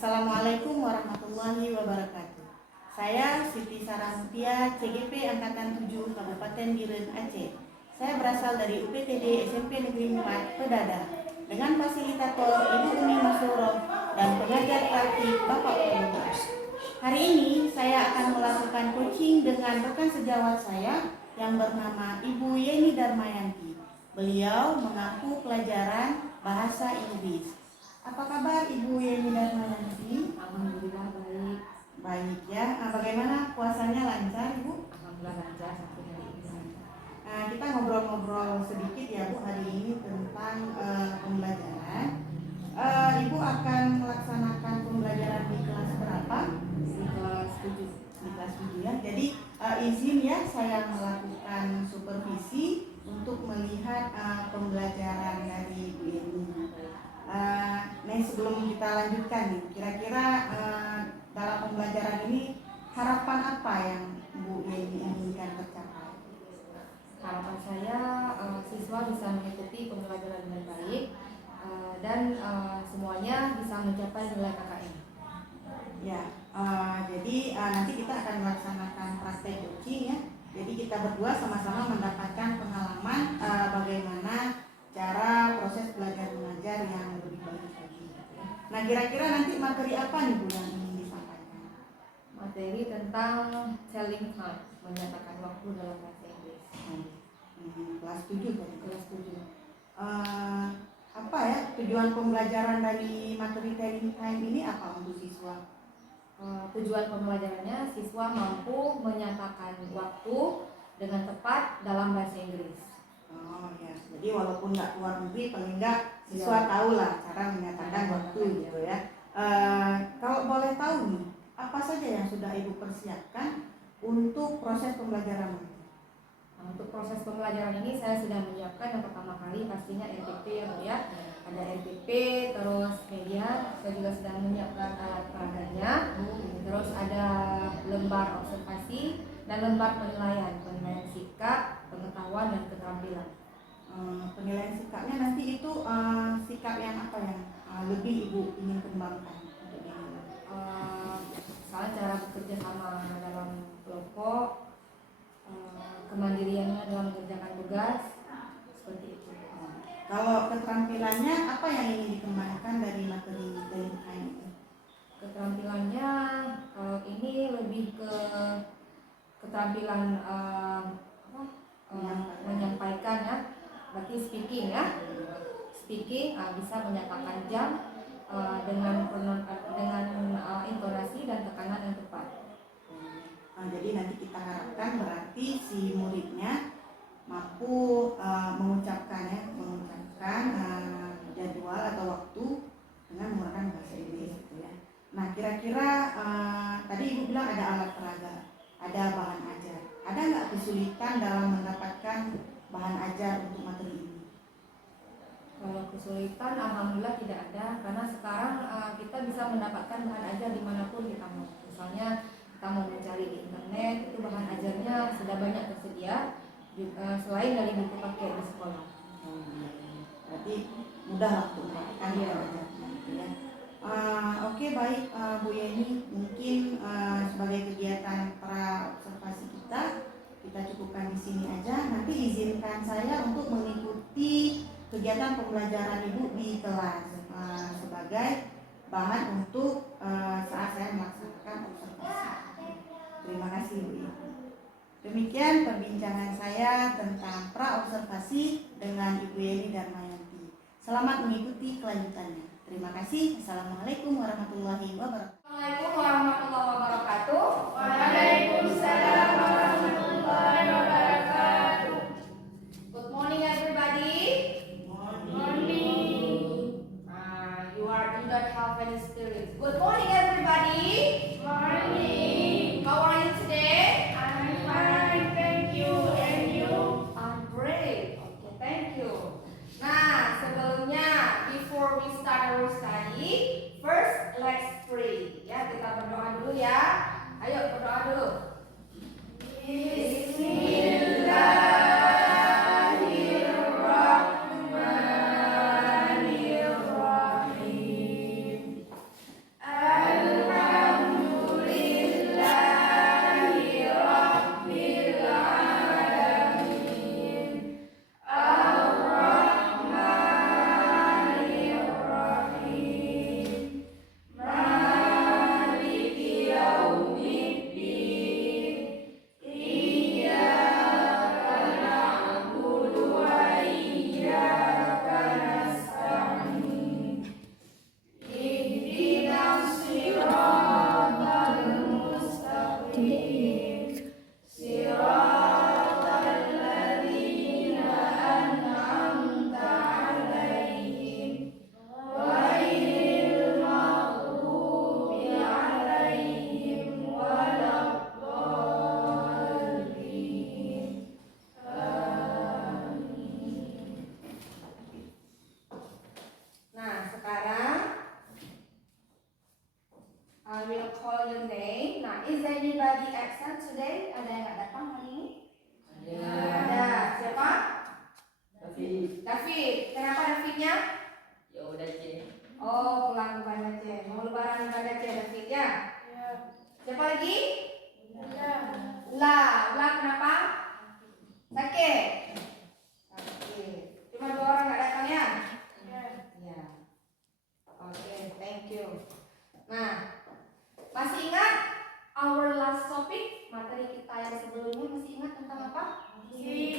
Assalamualaikum warahmatullahi wabarakatuh. Saya Siti Sarastia, CGP Angkatan 7 Kabupaten Biren, Aceh. Saya berasal dari UPTD SMP Negeri 4 Pedada dengan fasilitator Ibu Umi Masuro dan pengajar praktik Bapak Penulis. Hari ini saya akan melakukan coaching dengan rekan sejawat saya yang bernama Ibu Yeni Darmayanti. Beliau mengaku pelajaran bahasa Inggris. Apa kabar Ibu Yeni Darmayanti? Alhamdulillah baik. Baik ya. Bagaimana puasanya, lancar Ibu? Alhamdulillah lancar sampai hari ini. Kita ngobrol-ngobrol sedikit ya Bu hari ini tentang pembelajaran. Ibu akan melaksanakan pembelajaran di kelas berapa? Di kelas 7. Di kelas 7 ya. Jadi izin ya saya melakukan supervisi untuk melihat pembelajaran dari Ibu Yeni. Nah, sebelum kita lanjutkan nih, kira-kira dalam pembelajaran ini harapan apa yang Bu Yeni inginkan tercapai? Harapan saya siswa bisa mengikuti pembelajaran dengan baik dan semuanya bisa mencapai nilai KKM. Ya, jadi nanti kita akan melaksanakan praktek coaching ya. Jadi kita berdua sama-sama mendapatkan pengalaman bagaimana cara proses belajar mengajar yang lebih baik lagi. Nah, kira-kira nanti materi apa nih Bu yang ingin disampaikan? Materi tentang telling time, menyatakan waktu dalam bahasa Inggris. Kelas 7 tadi. Kelas 7. Apa ya tujuan pembelajaran dari materi telling time ini apa untuk siswa? Tujuan pembelajarannya siswa mampu menyatakan waktu dengan tepat dalam bahasa Inggris. Oh ya, jadi walaupun nggak keluar negeri, paling nggak siswa tahu lah cara menyatakan waktu gitu ya. Kalau boleh tahu nih, apa saja yang sudah Ibu persiapkan untuk proses pembelajaran ini? Untuk proses pembelajaran ini saya sudah menyiapkan yang pertama kali pastinya RPP ya Bu ya. Ada RPP, terus media, saya juga sudah menyiapkan alat peraganya. Terus ada lembar observasi dan lembar penilaian sikap, pengetahuan dan keterampilan. Penilaian sikapnya nanti itu sikap yang apa yang lebih Ibu ingin kembangkan untuk ini? Misalnya cara bekerja sama dalam kelompok, kemandiriannya dalam mengerjakan tugas, seperti itu. Kalau keterampilannya apa yang ingin dikembangkan dari materi telling time itu? Keterampilannya ini lebih ke keterampilan menyampaikan ya, berarti speaking ya. Speaking bisa menyatakan jam dengan intonasi dan tekanan yang tepat. Jadi nanti kita harapkan berarti si muridnya mampu mengucapkan jadwal atau waktu dengan menggunakan bahasa Inggris gitu ya. Nah, kira-kira tadi Ibu bilang ada alat peraga, ada bahan ajar. Ada nggak kesulitan dalam mendapatkan bahan ajar untuk materi ini? Kalau kesulitan, alhamdulillah tidak ada, karena sekarang kita bisa mendapatkan bahan ajar dimanapun kita mau. Misalnya kita mau mencari di internet, itu bahan ajarnya sudah banyak tersedia, selain dari buku paket di sekolah. Berarti mudah untuk mendapatkan bahan ajarnya gitu ya. Oke, baik Bu Yeni, mungkin sebagai kegiatan pra observasi kita cukupkan di sini aja. Nanti izinkan saya untuk mengikuti kegiatan pembelajaran Ibu di kelas sebagai bahan untuk saat saya melaksanakan observasi. Terima kasih Bu Yeni. Demikian perbincangan saya tentang pra observasi dengan Ibu Yeni Darmayanti. Selamat mengikuti kelanjutannya. Terima kasih. Assalamualaikum warahmatullahi wabarakatuh. Assalamualaikum warahmatullahi wabarakatuh. Waalaikumsalam warahmatullahi wabarakatuh. Good morning everybody. Morning. You don't have any spirits. Good morning everybody. Morning. How are you today? I'm fine, thank you. And you? I'm great. Okay, thank you. Nah, sebelumnya before we start our study, first let's pray. Ya, kita berdoa dulu ya. Ayo berdoa dulu. Bismillahirrahmanirrahim. I will call your name. Nah, is anybody absent today? Ada yang nggak datang hari ini? Ada. Siapa? David. Kenapa Davidnya? Ya udah Cik. Oh, pulang ke Banda Aceh. Mau lebaran di Banda Aceh David ya? Siapa lagi? Ula kenapa? Sakit. Cuma 2 orang nggak datang ya? Ya. Oke, thank you. Nah, masih ingat our last topic materi kita yang sebelumnya? Masih ingat tentang apa?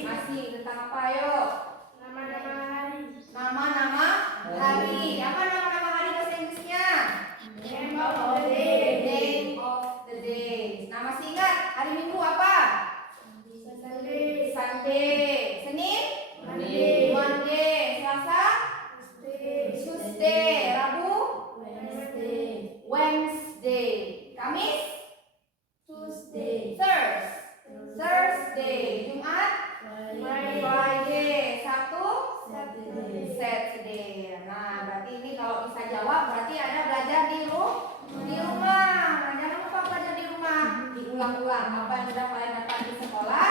Masih tentang apa? Ayo. Nama-nama hari. Apa nama-nama hari bahasa Inggrisnya? Name of the day. Nah, masih ingat hari Minggu apa? Sunday. Senin? Monday. Selasa? Tuesday. Rabu? Wednesday. Kamis? Thursday. Jumat? Friday. Sabtu? Saturday. Nah, berarti ini kalau bisa jawab berarti ada belajar di rumah. Nah, jangan lupa belajar di rumah. Diulang-ulang apa yang sudah kalian dapat di sekolah.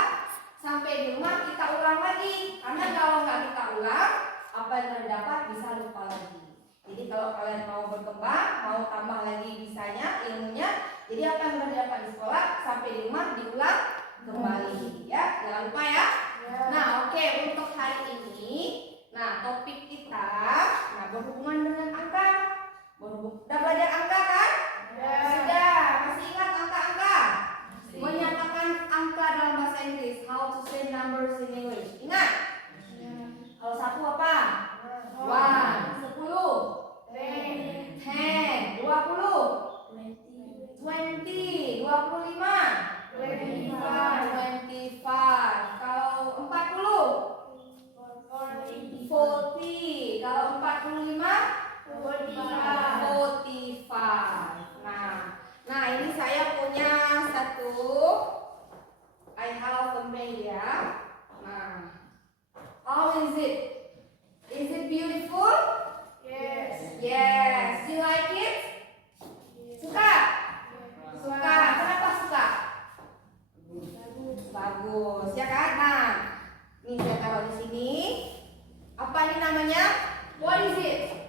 Sampai di rumah kita ulang lagi. Karena kalau nggak kita ulang, apa yang sudah dapat bisa lupa lagi. Jadi kalau kalian mau berkembang, mau tambah lagi bisanya, ilmunya, jadi apa yang sudah didapat di sekolah sampai di rumah diulang kembali. Ya, jangan lupa ya. Nah, oke, untuk hari ini, nah topik kita, nah berhubungan dengan angka. Udah belajar angka kan? Sudah. Masih ingat angka-angka? Menyatakan angka dalam bahasa Inggris. How to say numbers in English? Ingat? Kalau 1 apa? 1. 10. 10. 20. 20. 25. 25. Kalau 40. 40. Kalau 45. 45. Nah ini saya punya satu. I have a media. Nah, how is it? Is it beautiful? Yes. Do you like it? Suka? Suka. Kenapa suka? Bagus, ya kan? Nah, ini saya taruh di sini. Apa ini namanya? What is it?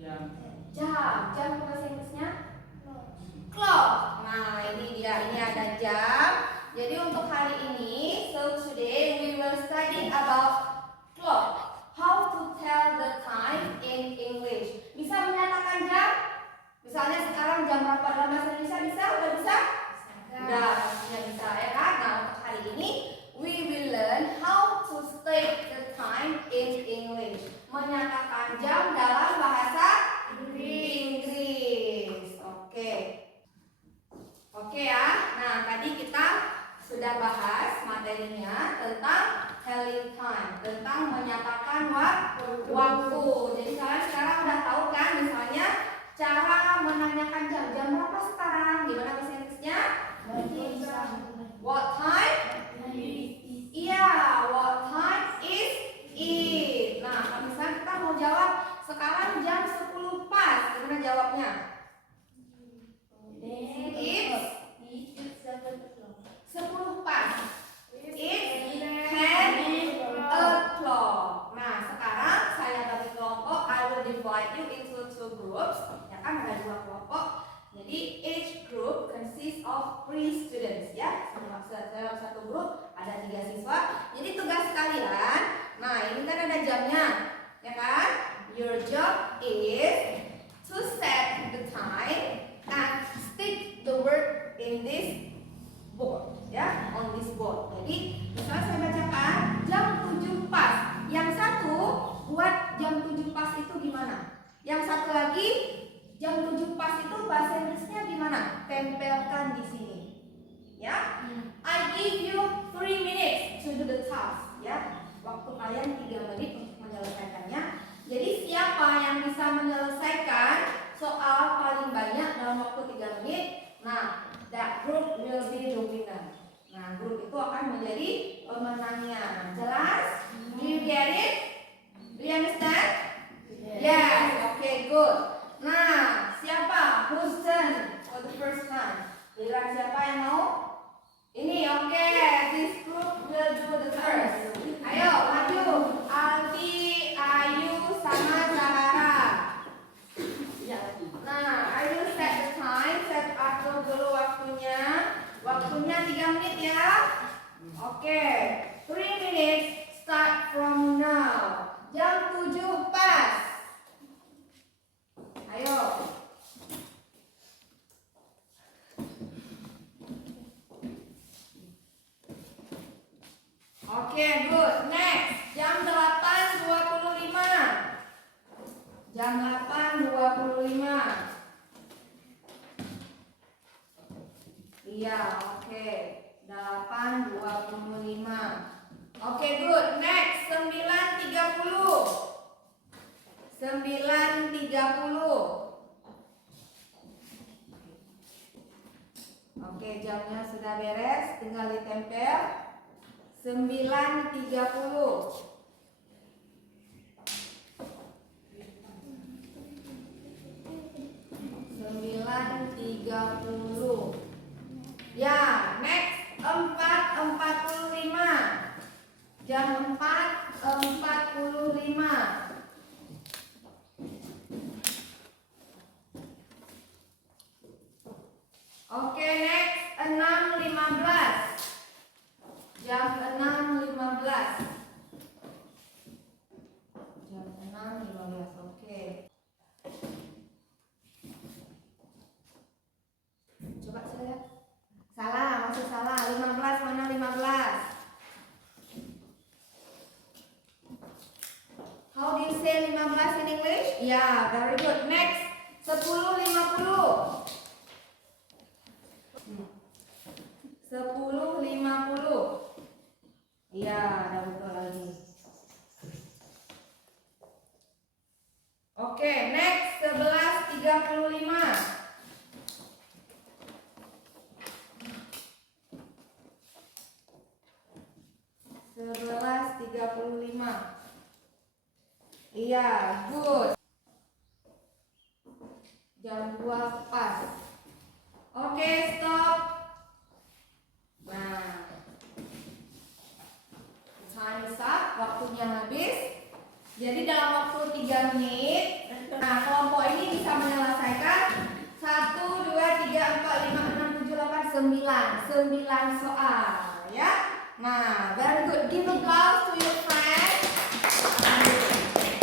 Jam. Jam bahasa Inggrisnya? Clock. Nah, ini dia. Ini ada jam. Jadi untuk hari ini, so today we will study about clock. How to tell the time in English. Bisa menyatakan jam? Misalnya sekarang jam berapa dalam bahasa Indonesia? Bisa? Udah bisa? Udah, pastinya bisa ya kan? Nah, untuk hari ini we will learn how to state the time in English. Menyatakan jam dalam bahasa Inggris. Oke ya. Nah, tadi kita sudah bahas materinya tentang telling time, tentang menyatakan waktu. Jadi kalian sekarang udah tahu kan misalnya cara menanyakan jam berapa sekarang? Gimana bahasa Inggrisnya? What time? Iya, what time is it? Nah, kalau misalnya kita mau jawab sekarang jam 10 pas, gimana jawabnya? It's 10 pas. It's 10 o'clock. Nah, sekarang saya bagi kelompok. I will divide you into 2 groups. Ya kan ada 2 kelompok. Jadi each group consists of 3 students ya. Dalam satu grup ada 3 siswa. Jadi tugas kalian, nah ini kan ada jamnya, ya kan? Your job is to set the time and stick the word in this board, ya, on this board. Jadi misalnya saya bacakan jam 7 pas. Yang satu buat jam 7 pas itu gimana? Yang satu lagi jam 7 pas itu bahasa Inggrisnya gimana? Tempelkan di sini. Ya. I give you 3 minutes to do the task, ya. Waktu kalian 3 menit untuk menyelesaikannya. Jadi siapa yang bisa menyelesaikan soal paling banyak dalam waktu 3 menit? Nah, that group will be the winner. Nah, grup itu akan menjadi pemenangnya. Jelas? Do you get it? Do you understand? Yes. Okay, good. Nah, siapa? Whose turn for first one. Giliran siapa yang mau? Ini, oke. This group will do the first. Ayo, maju. Aldi, Ayu, sama Zahara. Nah, I will set the time. Set atur dulu waktunya. Waktunya 3 menit ya. Oke, 3 minutes start from now. Jam 7 pas. Ayo. Oke, good. Next, jam 8.25. Jam 8.25. Iya, oke. 8.25. Oke, good. Next, 9.30. 9.30. Oke, jamnya sudah beres, tinggal ditempel. 9.30. 9.30. Ya, next 4.45. Jam 4.45. Oke, next 6.15. Jam 6.15. Jam 6.15. Oke. Coba saya. Salah, masih salah. 15 mana 15? How do you say 15 in English? Yeah, very good. Next, 10.50. 10.50. Iya, ada betul lagi. Oke, next 11.35. 11.35. Iya, good. Jam 2 pas. Oke, stop. Nah, time is up, waktunya habis. Jadi dalam waktu 3 menit, nah kelompok ini bisa menyelesaikan 1, 2, 3, 4, 5, 6, 7, 8, 9 soal, ya. Nah, very good. Give applause to your friend.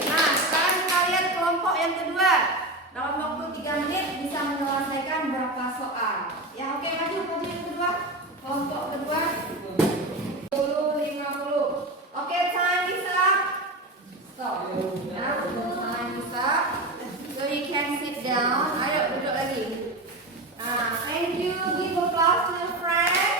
Nah, sekarang kita lihat kelompok yang kedua. Dalam waktu 3 menit bisa menyelesaikan berapa soal? Ya, oke, maju yang kedua. Kelompok kedua 10.50. Oke, time is up. Stop. Now time is up. So you can sit down. Ayo duduk lagi. Nah, thank you. Give applause to your friend.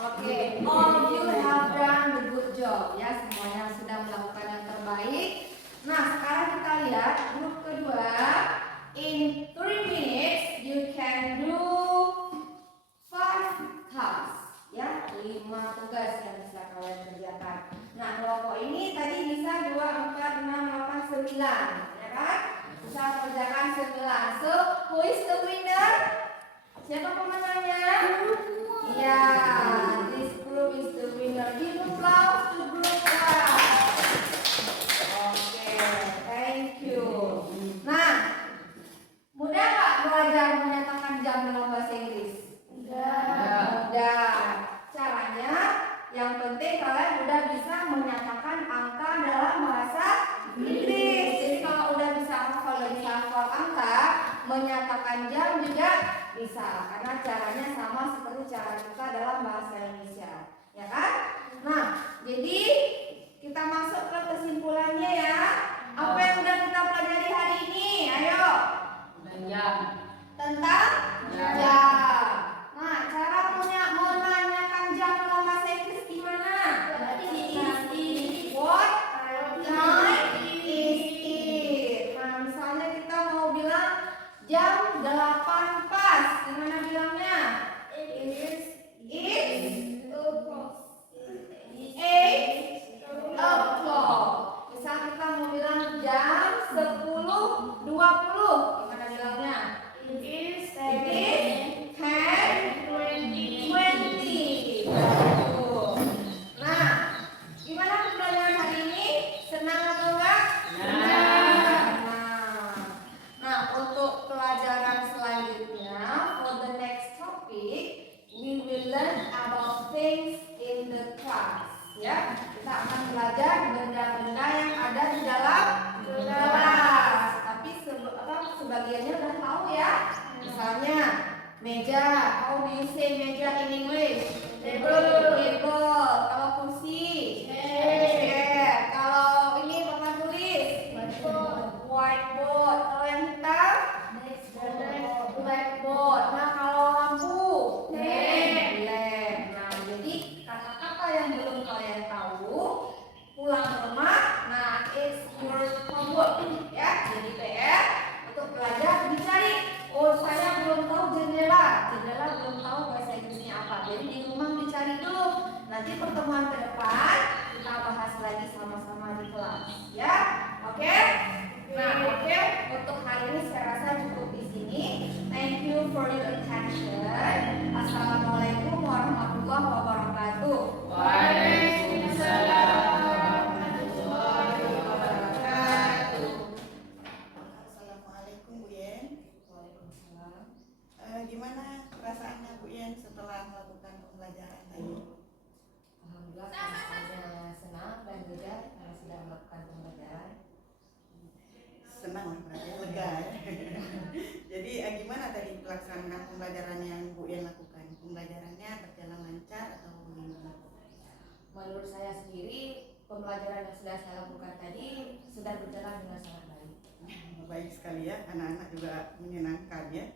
Oke, all of you have done the good job. Ya, semuanya sudah melakukan yang terbaik. Nah, sekarang kita lihat grup kedua. In 3 minutes, you can do 5 tasks. Ya, 5 tugas yang bisa kalian kerjakan. Nah, kelompok ini tadi bisa 2, 4, 6, 8, 9. Ya kan? Bisa kerjakan 9. So, who is the winner? Siapa pemenangnya? Ya, this group is the winner. Give applause to group 1. Oke, thank you. Nah, mudah nggak belajar menyatakan jam dalam bahasa Inggris? Mudah. Caranya yang penting kalian udah bisa menyatakan angka dalam bahasa Inggris. Jadi kalau udah bisa hafal angka, menyatakan jam juga bisa. Karena caranya sama seperti cara kita dalam bahasa Indonesia, ya kan? Nah, jadi kita masuk ke kesimpulannya ya. Apa yang udah kita pelajari hari ini? Ayo. Tentang jam. Nah, cara menanyakan jam dalam bahasa Inggris gimana? What time is it? Nah, misalnya kita mau bilang jam 8 pas, gimana bilangnya? It's 8 o'clock. Misal kita mau bilang jam 10.20, Ya, jadi PR untuk belajar dicari. Oh, saya belum tahu jendela. Jendela belum tahu bahasa Inggrisnya apa. Jadi di rumah dicari dulu. Nanti pertemuan ke depan kita bahas lagi sama-sama di kelas. Ya, oke? Nah, oke. Untuk hari ini saya rasa cukup di sini. Thank you for your attention. Assalamualaikum warahmatullahi wabarakatuh. Waalaikumsalam warahmatullahi wabarakatuh. Assalamualaikum Bu Yen. Waalaikumsalam. Gimana perasaannya Bu Yen setelah melakukan pembelajaran tadi? Alhamdulillah perasaannya senang dan lega karena sudah melakukan pembelajaran. Senang lah berarti, lega ya. Jadi gimana tadi pelaksanaan pembelajaran yang Bu Yen lakukan? Pembelajarannya berjalan lancar atau bagaimana? Menurut saya sendiri pembelajaran yang sudah saya lakukan tadi sudah berjalan dengan sangat baik. Baik sekali ya, anak-anak juga menyenangkan ya.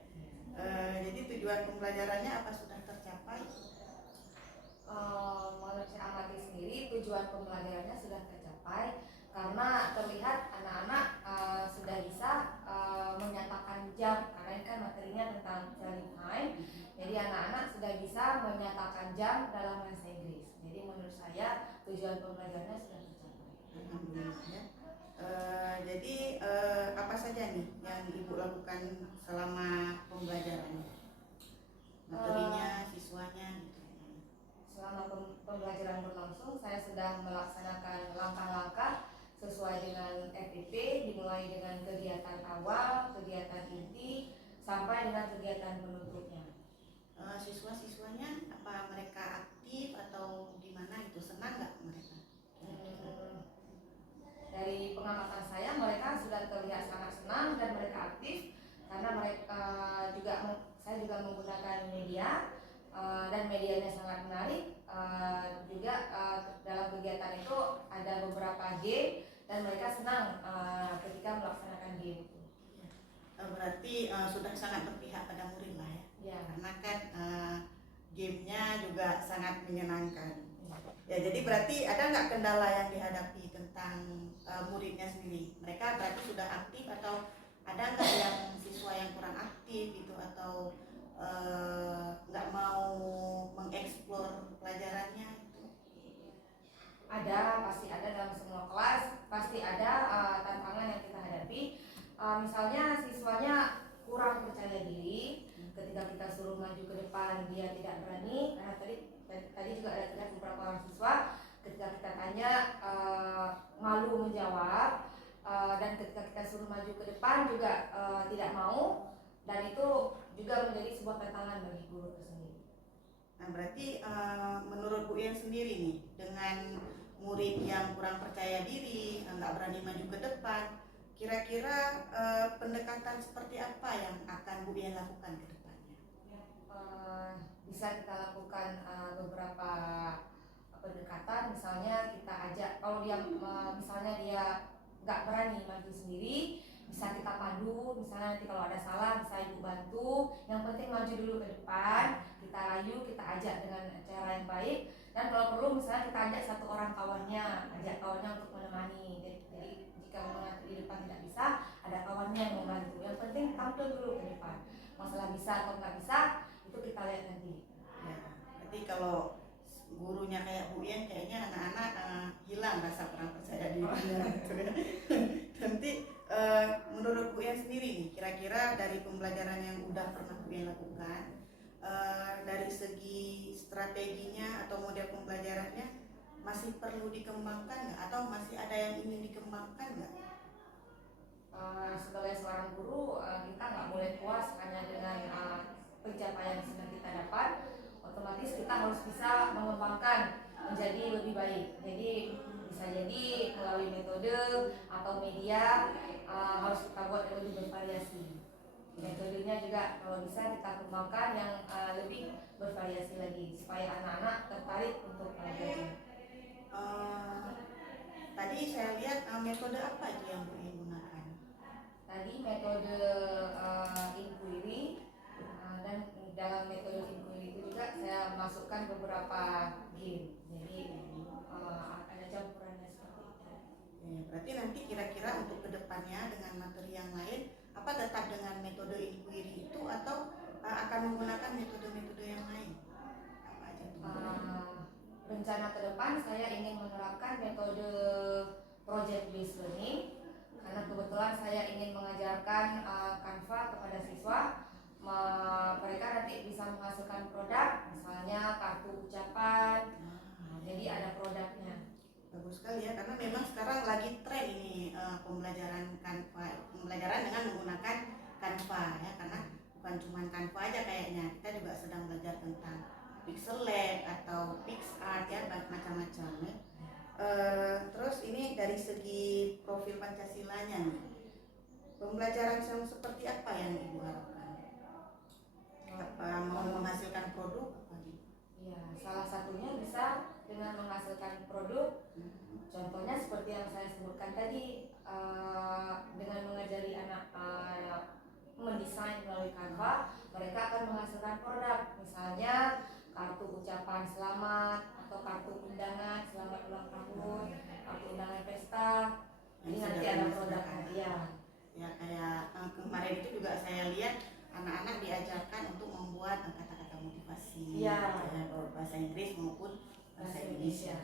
Jadi tujuan pembelajarannya apa sudah tercapai? Menurut saya amati sendiri tujuan pembelajarannya sudah tercapai karena terlihat anak-anak sudah bisa menyatakan jam karena ini kan materinya tentang study time. Jadi anak-anak sudah bisa menyatakan jam dalam bahasa Inggris. Jadi menurut saya tujuan pembelajarannya sudah tercapai. Alhamdulillah ya. Jadi apa saja nih yang Ibu lakukan selama pembelajarannya? Materinya, siswanya gitu. Selama pembelajaran berlangsung, saya sedang melaksanakan langkah-langkah sesuai dengan FIP, dimulai dengan kegiatan awal, kegiatan inti, sampai dengan kegiatan penutupnya. Siswa-siswanya apa mereka aktif atau gimana itu, senang nggak mereka? Dari pengamatan saya, mereka sudah terlihat sangat senang dan mereka aktif karena mereka saya juga menggunakan media. Dan medianya sangat menarik. Juga dalam kegiatan itu ada beberapa game dan mereka senang ketika melaksanakan game itu. Berarti sudah sangat berpihak pada murid lah ya. Ya. Karena kan gamenya juga sangat menyenangkan. Ya, jadi berarti ada nggak kendala yang dihadapi tentang muridnya sendiri? Mereka berarti sudah aktif atau ada nggak yang siswa yang kurang aktif gitu atau nggak mau mengeksplor pelajarannya itu? Ada, pasti ada dalam semua kelas, pasti ada tantangan yang kita hadapi. Misalnya siswanya kurang percaya diri, ketika kita suruh maju ke depan dia tidak berani. Karena tadi juga ada terlihat beberapa orang siswa ketika kita tanya malu menjawab, dan ketika kita suruh maju ke depan juga tidak mau, dan itu juga menjadi sebuah tantangan bagi guru tersendiri. Nah, berarti menurut Bu Yen sendiri nih, dengan murid yang kurang percaya diri, nggak berani maju ke depan, kira-kira pendekatan seperti apa yang akan Bu Yen lakukan ke depannya? Bisa kita lakukan beberapa pendekatan, misalnya kita ajak, kalau dia misalnya dia nggak berani maju sendiri, bisa kita pandu, misalnya nanti kalau ada salah bisa ibu bantu, yang penting maju dulu ke depan, kita rayu, kita ajak dengan cara yang baik, dan kalau perlu misalnya kita ajak satu orang kawannya, ajak kawannya untuk menemani. Jadi jika memang di depan tidak bisa, ada kawannya yang membantu, yang penting tampil dulu ke depan. Masalah bisa atau nggak bisa itu kita lihat nanti. Ya, berarti kalau gurunya kayak Bu Yen, kayaknya anak-anak hilang rasa kurang percaya dirinya gitu ya. Nanti menurut Bu Yen sendiri nih, kira-kira dari pembelajaran yang udah pernah Bu Yen lakukan, dari segi strateginya atau model pembelajarannya masih perlu dikembangkan nggak, atau masih ada yang ingin dikembangkan nggak? Sebagai seorang guru, kita nggak boleh puas hanya dengan pencapaian yang sudah kita dapat. Otomatis kita harus bisa mengembangkan menjadi lebih baik. Jadi bisa jadi melalui metode atau media harus kita buat yang lebih bervariasi. Metodenya juga kalau bisa kita kembangkan yang lebih bervariasi lagi supaya anak-anak tertarik untuk belajar. Tadi saya lihat metode apa itu yang Bu Yen gunakan? Tadi metode inquiry, dan dalam metode inquiry itu juga saya masukkan beberapa game. Jadi ada campurannya seperti itu. Berarti nanti kira-kira untuk kedepannya ke depan saya ingin menerapkan metode project based learning karena kebetulan saya ingin mengajarkan Canva kepada siswa. Mereka nanti bisa menghasilkan produk, misalnya kartu ucapan. Jadi ada produknya. Bagus sekali ya, karena memang sekarang lagi tren ini pembelajaran Canva, pembelajaran dengan menggunakan Canva ya, karena bukan cuma Canva aja kayaknya, kita juga sedang belajar tentang Pixel Lab atau PixArt ya, macam-macam ya. Terus ini dari segi profil Pancasilanya nih, pembelajaran yang seperti apa yang Ibu harapkan? Apa mau menghasilkan produk apa nih? Ya, salah satunya bisa dengan menghasilkan produk. Contohnya seperti yang saya sebutkan tadi, dengan mengajari anak mendesain melalui Canva, mereka akan menghasilkan produk, misalnya kartu ucapan selamat atau kartu undangan selamat ulang tahun, kartu undangan pesta. Jadi nanti ada produknya. Ya. Ya kayak kemarin itu juga saya lihat anak-anak diajarkan untuk membuat kata-kata motivasi, ya, bahasa Inggris maupun bahasa Indonesia.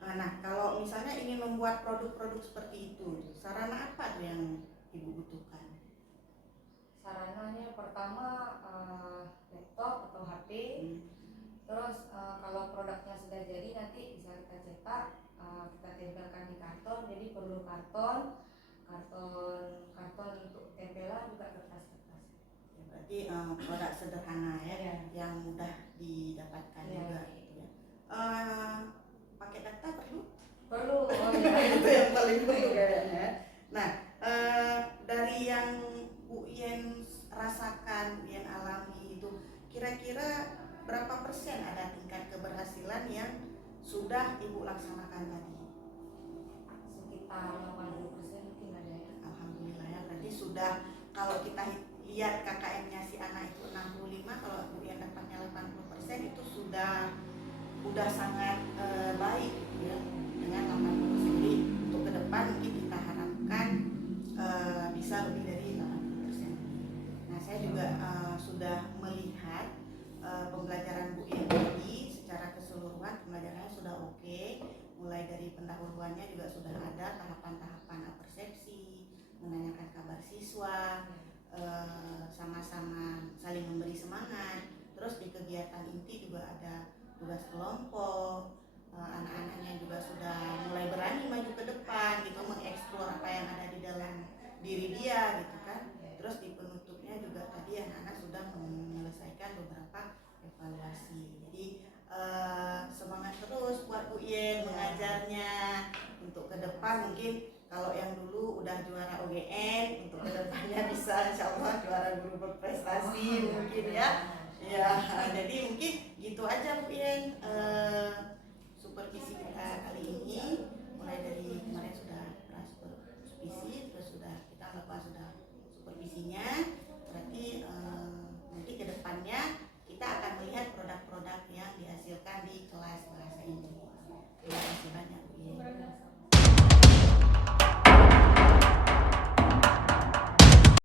Nah, kalau misalnya ingin membuat produk-produk seperti itu, sarana apa tuh yang Ibu butuhkan? Sarananya pertama laptop atau HP. Terus kalau produknya sudah jadi nanti bisa kita cetak, kita tempelkan di karton. Jadi perlu karton untuk tempelan, juga kertas-kertas. Ya, berarti produk sederhana ya, yang mudah didapatkan juga gitu ya. Pakai data perlu? Perlu. Oh, ya. Itu yang paling perlu kayaknya. Nah, dari yang Bu Yen rasakan, Bu Yen alami itu, kira-kira berapa persen ada tingkat keberhasilan yang sudah Ibu laksanakan tadi? Sekitar 80% mungkin ada ya. Alhamdulillah ya, berarti sudah, kalau kita lihat KKM-nya si anak itu 65, kalau Bu Yen dapatnya 80% itu sudah sangat baik ya, dengan 80%. Jadi untuk ke depan mungkin kita harapkan bisa lebih dari 80%. Nah, saya juga sudah melihat pembelajaran Bu Yen tadi secara keseluruhan, pembelajarannya sudah oke. Mulai dari pendahuluannya juga sudah ada tahapan-tahapan persepsi, menanyakan kabar siswa, sama-sama saling memberi semangat. Terus di kegiatan inti juga ada tugas kelompok, anak-anaknya juga sudah mulai berani maju ke depan gitu, mengeksplor apa yang ada di dalam diri dia gitu kan. Terus di penutupnya juga tadi anak-anak sudah menyelesaikan beberapa evaluasi. Jadi semangat terus buat Bu Yen mengajarnya untuk ke depan. Mungkin kalau yang dulu udah juara OGN, untuk ke depannya bisa insya Allah juara guru berprestasi mungkin ya. Ya, jadi mungkin gitu aja Bu Yen supervisi kita kali ini. Mulai dari kemarin sudah